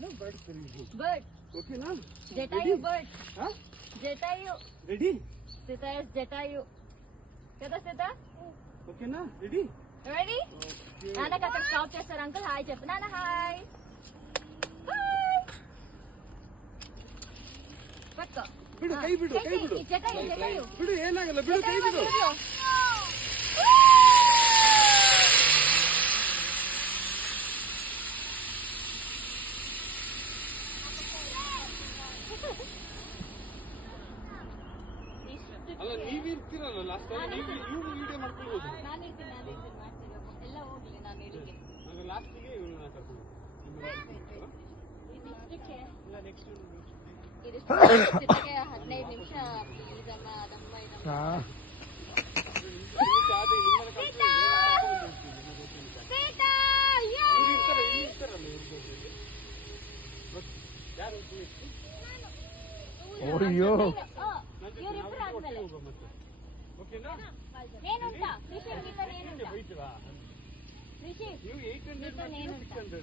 Bird. Okay na? Jatayu bird. Huh? Jatayu. Ready? Sita is Jatayu. Kada Sita? Okay na? Ready? Ready? Okay. Nana kata stop చేస్తారు uncle hi చెప్పు నాన్న hi పట్టుకో ಬಿಡು ಕೈ ಬಿಡು ಕೈ ಬಿಡು ಜಟಾಯು ಬಿಡು ಏನಾಗಲ್ಲ ಬಿಡು ಕೈ ಬಿಡು ಅಲ್ಲ ನೀವು ಇರ್ತೀರಲ್ಲ ಲಾಸ್ಟ್ ಟೈಮ್ ನೀವು ವಿಡಿಯೋ ಮಾಡ್ಕೊಳ್ಬೋದು ನಾನು ಇರ್ತೀನಿ ಮಾಡ್ತೀನಿ ಎಲ್ಲ ಹೋಗ್ಲಿ ನಾನು ಹೇಳಿಕೆ ನಾನು ಲಾಸ್ಟಿಗೆ ಇವನ್ನ ಕರ್ಕೊಂಡು ಇದಿಷ್ಟಕ್ಕೆ 15 ನಿಮಿಷ ಪ್ಲೀಸ್ ಅಮ್ಮ ಅದಮ್ಮ ಇದಮ್ಮ ಅಯ್ಯೋ ಇವರಿಬ್ಬರು ಆದ್ಮೇಲೆ ಓಕೆನಾ ಏನುಂಟ ರಿಷಿ ಏನುಂಟ ನೀವು 800 600